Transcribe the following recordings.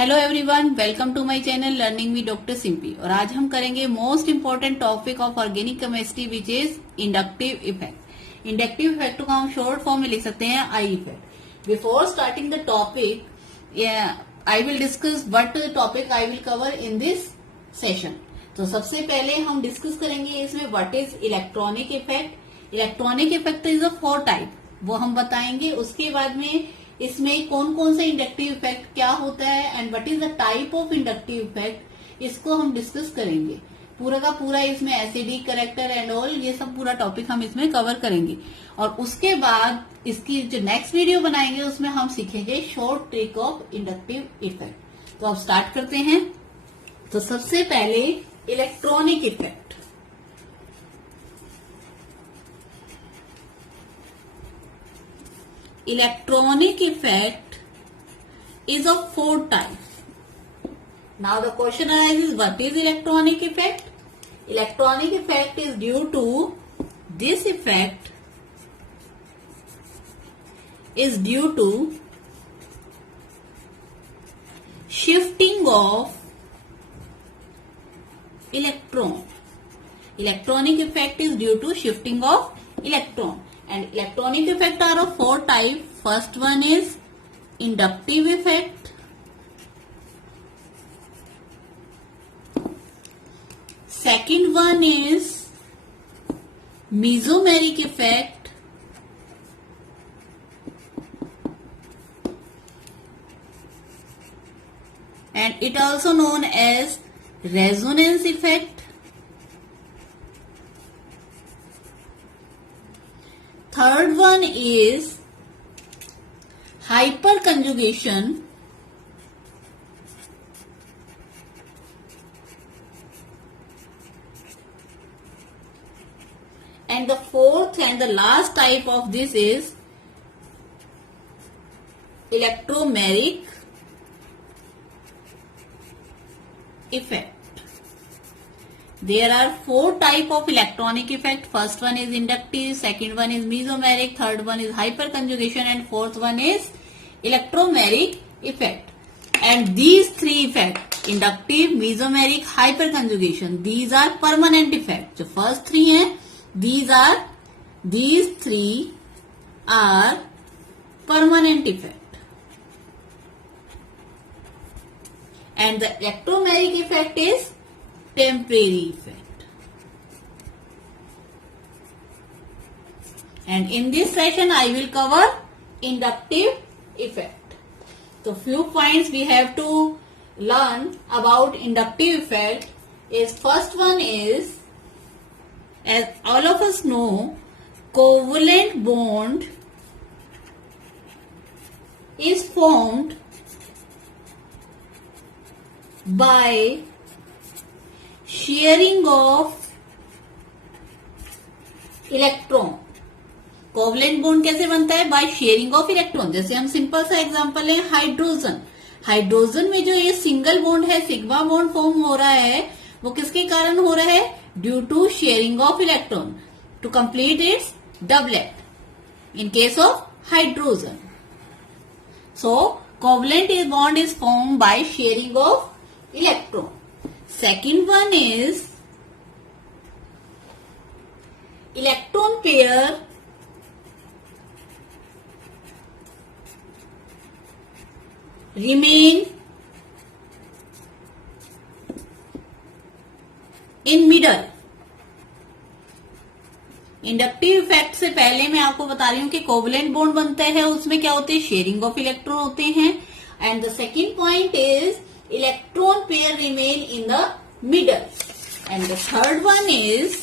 Hello everyone, welcome to my channel learning with doctor Simpy. और आज हम करेंगे most important topic of organic chemistry which is inductive effect. Inductive effect को हम short form में लिख सकते हैं I effect. Before starting the topic I will discuss what topic I will cover in this session. तो सबसे पहले हम डिस्कस करेंगे इसमें what is electronic effect. Electronic effect is a 4 type, वो हम बताएंगे। उसके बाद में इसमें कौन कौन सा इंडक्टिव इफेक्ट क्या होता है and what is the type of inductive effect, इसको हम डिस्कस करेंगे। पूरा का पूरा इसमें एसिडिक कैरेक्टर एंड ऑल ये सब पूरा टॉपिक हम इसमें कवर करेंगे। और उसके बाद इसकी जो नेक्स्ट वीडियो बनाएंगे उसमें हम सीखेंगे short trick of inductive effect. तो अब स्टार्ट करते हैं। तो सबसे पहले electronic effect. Electronic effect is of 4 types. Now the question arises, what is electronic effect? Electronic effect is due to this effect is due to shifting of electron. Electronic effect is due to shifting of electron. And electronic effect are of 4 types. First one is inductive effect. Second one is mesomeric effect. And it also known as resonance effect. Third one is hyperconjugation. And the fourth and the last type of this is electromeric effect. There are 4 type of electronic effect. First one is inductive, second one is mesomeric, third one is hyperconjugation and fourth one is electromeric effect. And these 3 effects, inductive, mesomeric, hyperconjugation, these are permanent effect. जो first 3 हैं, these 3 are permanent effect. And the electromeric effect is temporary effect. And in this session I will cover inductive effect. So few points we have to learn about inductive effect is first one is, as all of us know, covalent bond is formed by sharing of electron. Covalent bond कैसे बनता है? Bye sharing of electron. जैसे हम simple सा example है hydrogen. Hydrogen में जो ये सिंगल बॉन्ड है, सिग्मा बॉन्ड फॉर्म हो रहा है, वो किसके कारण हो रहा है? Due to sharing of electron to complete its doublet in case of hydrogen. So covalent bond is form by sharing of electron. Second one is electron pair remain in middle. Inductive effect से पहले मैं आपको बता रही हूं कि covalent bond बनता है, उसमें क्या होते हैं? शेयरिंग ऑफ इलेक्ट्रॉन होते हैं। And the second point is electron pair remain in the middle. And the third one is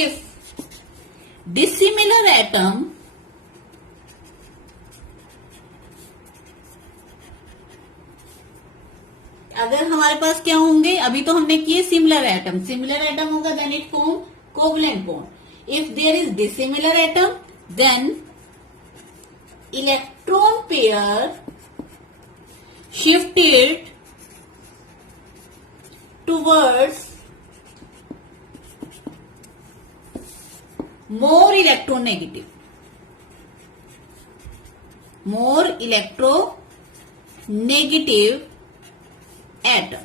if dissimilar atom अगर हमारे पास क्या होंगे, अभी तो हमने किए सिमिलर एटम होगा then it form covalent bond. If there is dissimilar atom then electron pair shifted towards more electronegative. more electronegative atom.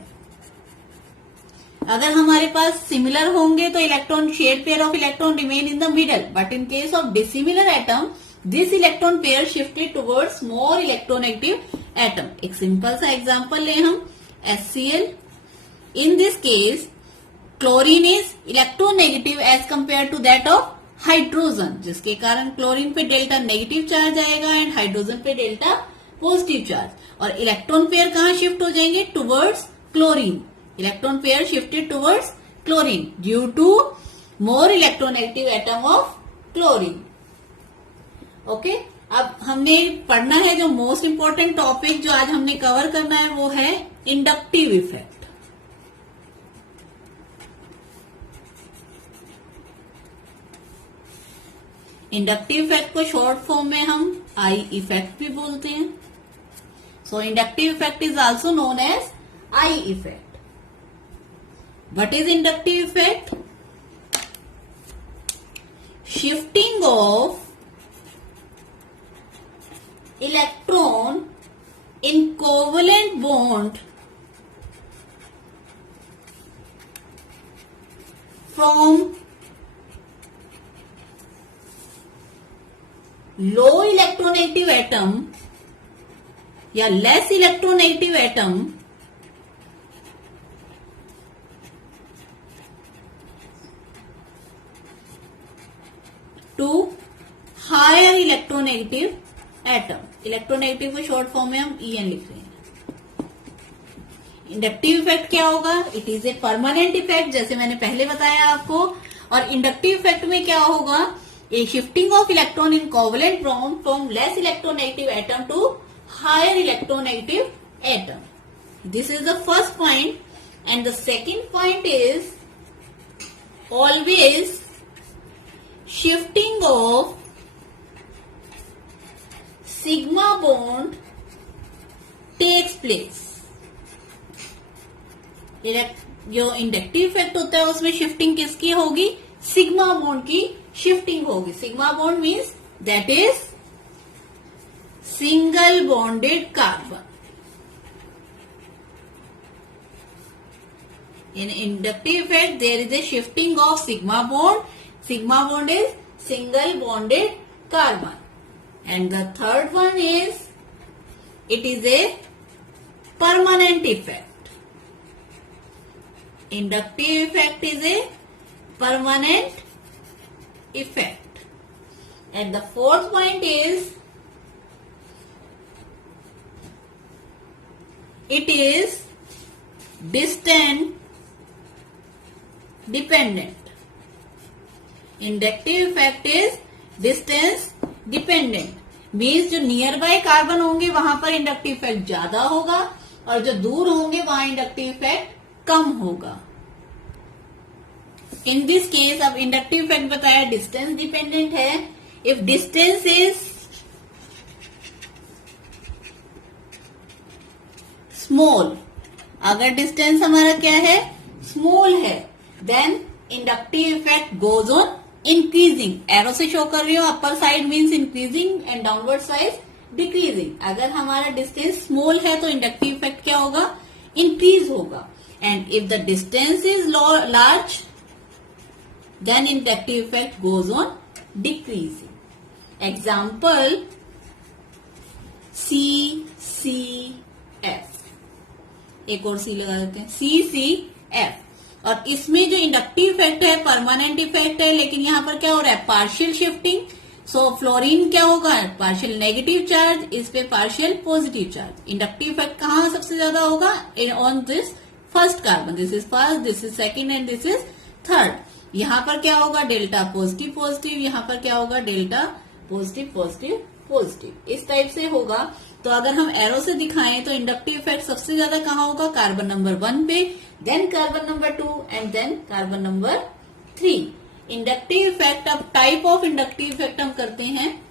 अगर हमारे पास सिमिलर होंगे तो electron shared pair of electron remain in the middle, but in case of dissimilar atom this electron pair shifted towards more electronegative atom. एक simple सा example ले हम HCl. In this case chlorine is electronegative as compare to that of hydrogen, जिसके कारण chlorine पे delta negative charge आएगा and hydrogen पे delta positive charge. और इलेक्ट्रॉन पेयर कहां शिफ्ट हो जाएंगे? Towards chlorine. Electron pair shifted towards chlorine due to more electronegative atom of chlorine. Okay, अब हमने पढ़ना है जो मोस्ट इंपॉर्टेंट टॉपिक जो आज हमने कवर करना है वो है इंडक्टिव इफेक्ट. इंडक्टिव इफेक्ट को शॉर्ट फॉर्म में हम आई इफेक्ट भी बोलते हैं. So inductive effect is also known as I effect. What is inductive effect? Shifting of electron in covalent bond from low electronegative atom या less electronegative atom to higher electronegative atom. Electronegative को short form में हम EN लिख रहे हैं. Inductive effect क्या होगा? It is a permanent effect, जैसे मैंने पहले बताया आपको. और इंडक्टिव इफेक्ट में क्या होगा? A shifting of electron in covalent bond from less electronegative atom to higher electronegative atom. This is the first point. And the second point is always shifting of sigma bond takes place. जो inductive effect होता है उसमें shifting किसकी होगी? Sigma bond की shifting होगी. Sigma bond means that is single bonded carbon. In inductive effect there is a shifting of sigma bond. Sigma bond is single bonded carbon. And the third one is, it is a permanent effect. Inductive effect is a permanent effect. And the fourth point is, it is distance dependent. Inductive effect is distance dependent. Means जो near by carbon होंगे वहां पर inductive effect ज्यादा होगा और जो दूर होंगे वहां इंडक्टिव इफेक्ट कम होगा. इन दिस केस अब इंडक्टिव इफेक्ट बताया डिस्टेंस डिपेंडेंट है. इफ डिस्टेंस इज स्मॉल, अगर डिस्टेंस हमारा क्या है? स्मॉल है, then inductive effect goes on increasing. Arrow से शो कर रही हूँ. Upper side means increasing and downward side decreasing. अगर हमारा डिस्टेंस स्मॉल है तो इंडक्टिव इफेक्ट क्या होगा? इंक्रीज होगा. And if the distance is large then inductive effect goes on decreasing. Example CCF. एक और सी लगा देते हैं. CCF. और इसमें जो इंडक्टिव इफेक्ट है परमानेंट इफेक्ट है, लेकिन यहां पर क्या हो रहा है? Partial shifting. सो फ्लोरीन क्या होगा? पार्शियल नेगेटिव चार्ज, इस पे partial positive charge. Inductive effect कहां सबसे ज्यादा होगा? On this first carbon. This is first, this is second and this is third. यहां पर क्या होगा? Delta positive positive. यहां पर क्या होगा? Delta positive positive positive. इस टाइप से होगा. तो अगर हम एरो से दिखाएं तो इंडक्टिव इफेक्ट सबसे ज्यादा कहां होगा? कार्बन नंबर 1 पे, then carbon number 2 and then carbon number 3. Inductive effect. अब टाइप ऑफ इंडक्टिव इफेक्ट हम करते हैं.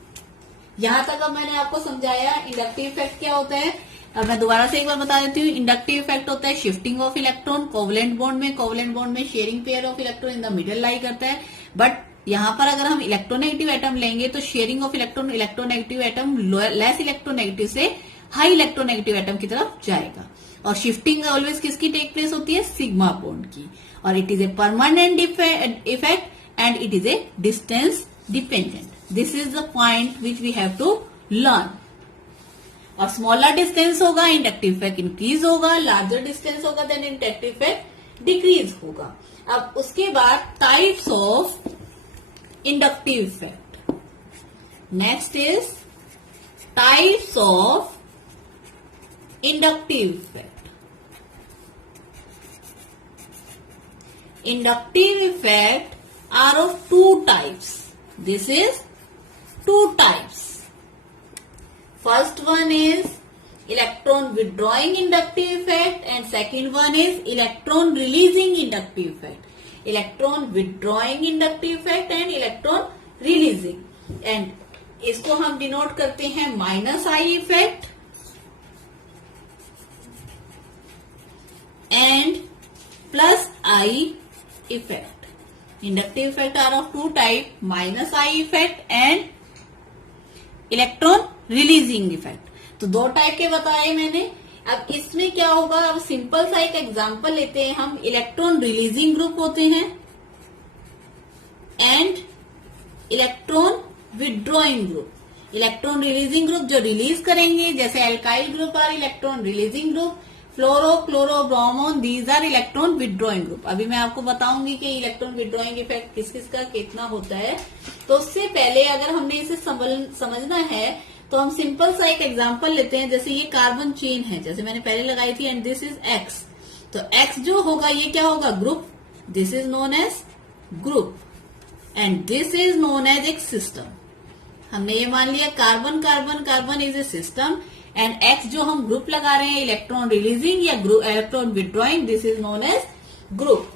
यहां तक अब मैंने आपको समझाया इंडक्टिव इफेक्ट क्या होता है. अब मैं दोबारा से एक बार बता देती हूँ. इंडक्टिव इफेक्ट होता है shifting of electron covalent bond में. कोवलेंट बॉन्ड में sharing pair of electron in the middle lie करता है, बट यहाँ पर अगर हम इलेक्ट्रोनेगेटिव एटम लेंगे तो sharing of electronegative atom less electronegative से हाई इलेक्ट्रोनेगेटिव एटम की तरफ जाएगा। और शिफ्टिंग ऑलवेज किसकी टेक प्लेस होती है? सिग्मा बॉन्ड की। और it is a permanent effect and it is a distance dependent. This is the point which we have to learn. और स्मॉलर डिस्टेंस होगा इंडक्टिव इफेक्ट इंक्रीज होगा, larger distance होगा then inductive effect decrease होगा। अब उसके बाद types of inductive effect. Next is types of inductive effect. Inductive effect are of two types. This is two types. First one is electron withdrawing inductive effect and second one is electron releasing inductive effect. Electron withdrawing inductive effect and electron releasing. And इसको हम denote करते हैं -I effect and +I effect. Inductive effect are of two type, -I effect and electron releasing effect. तो दो type के बताए मैंने। अब इसमें क्या होगा, अब सिंपल सा एक एग्जांपल लेते हैं हम। इलेक्ट्रॉन रिलीजिंग ग्रुप होते हैं and electron withdrawing group. Electron releasing group जो रिलीज करेंगे, जैसे alkyl group are electron releasing group, fluoro chloro bromine these are electron withdrawing group. अभी मैं आपको बताऊंगी कि इलेक्ट्रॉन विड्रॉइंग इफेक्ट किस किस का कितना होता है। तो उससे पहले अगर हमने इसे समझना है तो हम सिंपल सा एक एग्जांपल लेते हैं। जैसे ये कार्बन चेन है, जैसे मैंने पहले लगाई थी, एंड दिस इज एक्स। तो एक्स जो होगा ये क्या होगा? Group. This is known as group and this is known as एक सिस्टम। हमने ये मान लिया carbon carbon carbon is a system and X जो हम ग्रुप लगा रहे हैं इलेक्ट्रॉन रिलीजिंग या electron withdrawing, this is known as group.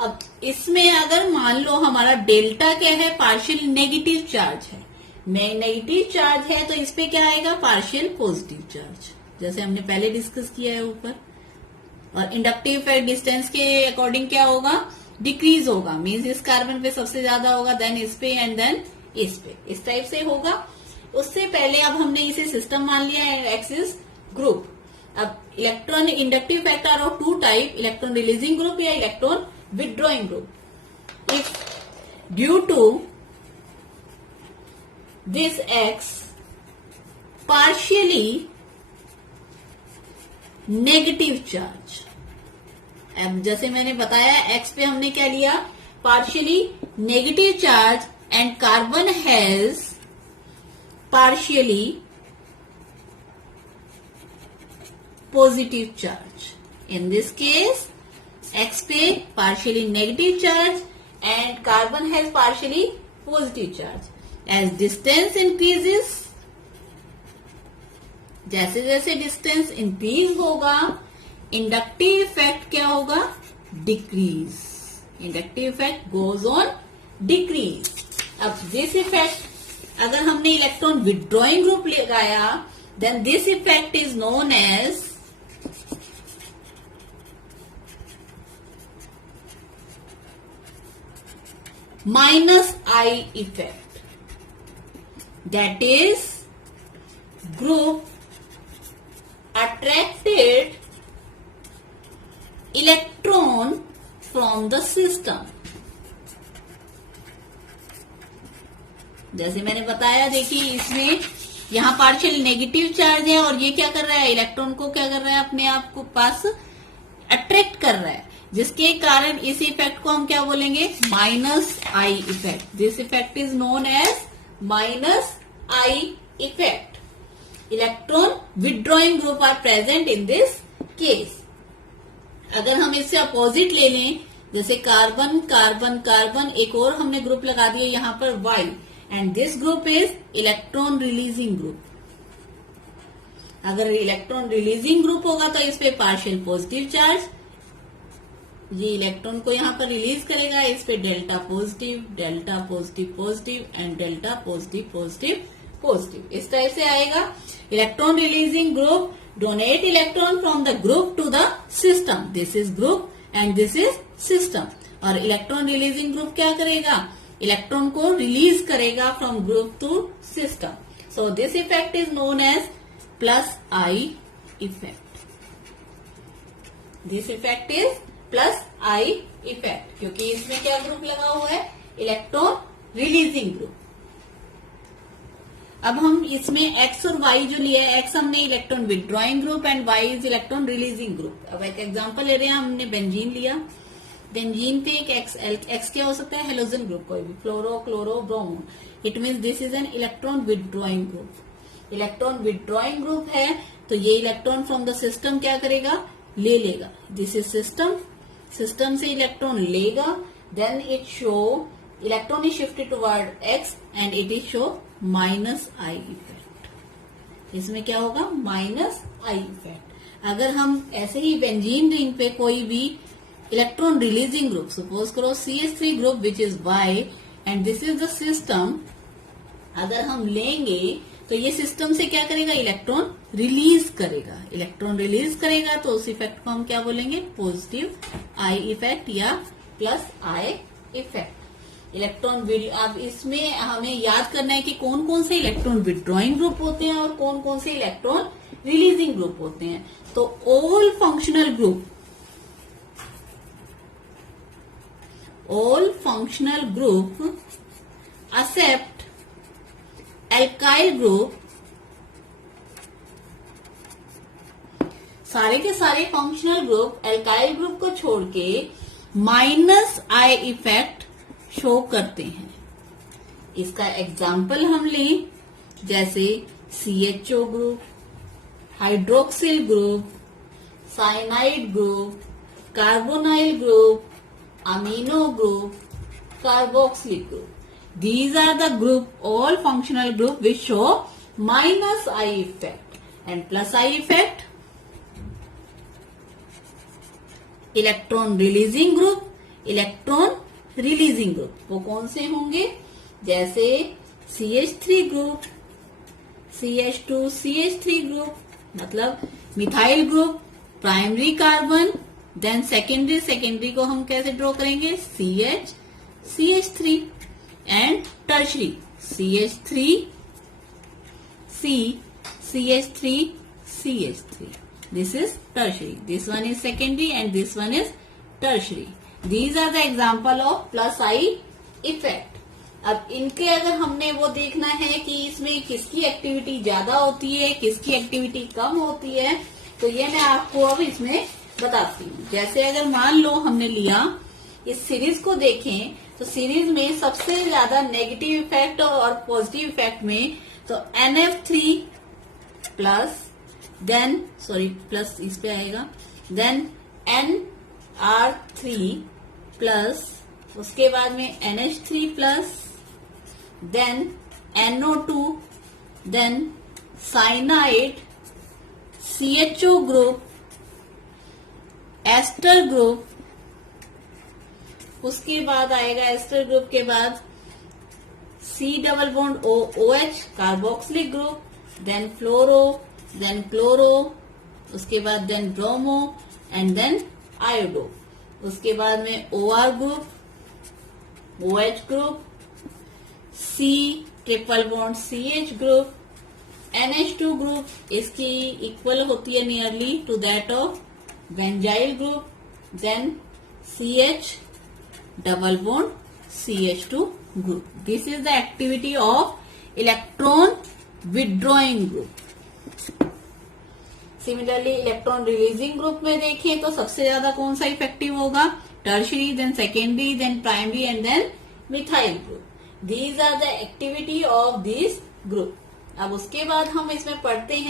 अब इसमें अगर मान लो हमारा डेल्टा क्या है? पार्शियल नेगेटिव चार्ज है। नेगेटिव चार्ज है तो इस पे क्या आएगा? पार्शियल पॉजिटिव चार्ज, जैसे हमने पहले डिस्कस किया है ऊपर। और इंडक्टिव इफेक्ट डिस्टेंस के अकॉर्डिंग क्या होगा? डिक्रीज होगा। मीन्स इस कार्बन पे सबसे ज्यादा होगा, देन इस पे एंड देन इस पे, इस टाइप से होगा। उससे पहले अब हमने इसे सिस्टम मान लिया है, एक्स इज ग्रुप। अब electron inductive effect are of two type, electron releasing group या electron withdrawing group. If due to this X partially negative charge। अब जैसे मैंने बताया X पे हमने क्या लिया? partially negative charge and carbon has partially positive charge। in this case X पे partially negative charge and carbon has partially positive charge। As distance increases, जैसे जैसे डिस्टेंस इंक्रीज होगा इंडक्टिव इफेक्ट क्या होगा? Decrease. Inductive effect goes on decrease. अब this effect अगर हमने electron withdrawing group लगाया, then this effect is known as -I effect। That is, group attracted electron from the system। जैसे मैंने बताया, देखिए इसमें यहाँ पार्शियल नेगेटिव चार्ज है और ये क्या कर रहा है? इलेक्ट्रॉन को क्या कर रहा है? अपने आप को पास अट्रैक्ट कर रहा है, जिसके कारण इस इफेक्ट को हम क्या बोलेंगे? -I effect. This effect is known as -I effect। Electron withdrawing group are present in this case। अगर हम इससे अपोजिट ले लें, जैसे कार्बन कार्बन कार्बन, एक और हमने ग्रुप लगा दिया यहाँ पर Y, and this group is electron releasing group. अगर इलेक्ट्रॉन रिलीजिंग ग्रुप होगा तो इस पे पार्शियल पॉजिटिव चार्ज, ये इलेक्ट्रॉन को यहाँ पर रिलीज करेगा, इस पे delta positive positive and delta positive positive positive, इस टाइप से आएगा। Electron releasing group donate electron from the group to the system. This is group and this is system. और इलेक्ट्रॉन रिलीजिंग ग्रुप क्या करेगा, electron को release करेगा from group to system. So this effect is known as plus I effect. This effect is plus I effect, क्योंकि इसमें क्या group लगा हुआ है, इलेक्ट्रॉन रिलीजिंग ग्रुप. अब हम इसमें x और y जो लिया है, x हमने electron withdrawing group and y is electron releasing group. अब एक एग्जांपल ले रहे हैं, हमने बेंजीन लिया. बेंजीन पे एक x क्या हो सकता है, हेलोजन ग्रुप, कोई भी fluoro chloro bromo. It means this is an electron withdrawing group. Electron withdrawing group है तो ये इलेक्ट्रॉन फ्रॉम द सिस्टम क्या करेगा, ले लेगा. This is system. सिस्टम से इलेक्ट्रॉन लेगा, then it show electron is shifted toward x and it is show minus I effect. इसमें क्या होगा, माइनस आई इफेक्ट. अगर हम ऐसे ही बेंजीन रिंग पे कोई भी इलेक्ट्रॉन रिलीजिंग ग्रुप, सपोज करो CH3 group which is Y and this is the system, अगर हम लेंगे तो ये सिस्टम से क्या करेगा, इलेक्ट्रॉन रिलीज करेगा. इलेक्ट्रॉन रिलीज करेगा तो उस इफेक्ट को हम क्या बोलेंगे, पॉजिटिव आई इफेक्ट या प्लस आई इफेक्ट. इलेक्ट्रॉन, अब इसमें हमें याद करना है कि कौन कौन से इलेक्ट्रॉन विदड्रॉइंग ग्रुप होते हैं और कौन कौन से इलेक्ट्रॉन रिलीजिंग ग्रुप होते हैं. तो all functional group except alkyl group, सारे के सारे फंक्शनल ग्रुप एल्काइल ग्रुप को छोड़ के माइनस आई इफेक्ट शो करते हैं. इसका एग्जाम्पल हम लें, जैसे CHO group, hydroxyl group, cyanide group, carbonyl group, amino group, carboxylic group. These are the group, all functional group which show minus I effect and plus I effect. Electron releasing group, electron releasing group. वो कौन से होंगे, जैसे CH3 group, CH2 CH3 group, मतलब methyl group, primary carbon, then secondary को हम कैसे draw करेंगे, CH3 and tertiary CH3 C CH3 CH3. This is tertiary. This one is secondary and this one is tertiary. These are the example of plus I effect. अब इनके अगर हमने वो देखना है कि इसमें किसकी एक्टिविटी ज्यादा होती है, किसकी एक्टिविटी कम होती है, तो ये मैं आपको अब इसमें बताती हूँ. जैसे अगर मान लो हमने लिया, इस सीरीज को देखें तो सीरीज में सबसे ज्यादा नेगेटिव इफेक्ट और पॉजिटिव इफेक्ट में तो NF3 प्लस, देन प्लस इस पे आएगा, देन NR3 प्लस, उसके बाद में NH3 plus, then NO2, then cyanide, CHO group, ester group, उसके बाद आएगा एस्टर ग्रुप के बाद C double bond OH carboxylic group, then fluoro, then chloro, उसके बाद then bromo and then iodo. उसके बाद में OR group, OH group, C triple bond CH group, NH2 group, इसकी इक्वल होती है nearly to that of benzyl group, then CH double bond CH2 group. This is the activity of electron withdrawing group. Similarly, electron releasing group में देखें तो सबसे ज्यादा कौन सा इफेक्टिव होगा, tertiary, then secondary, then primary and then methyl group. These are the activity of this group. अब उसके बाद हम इसमें पढ़ते हैं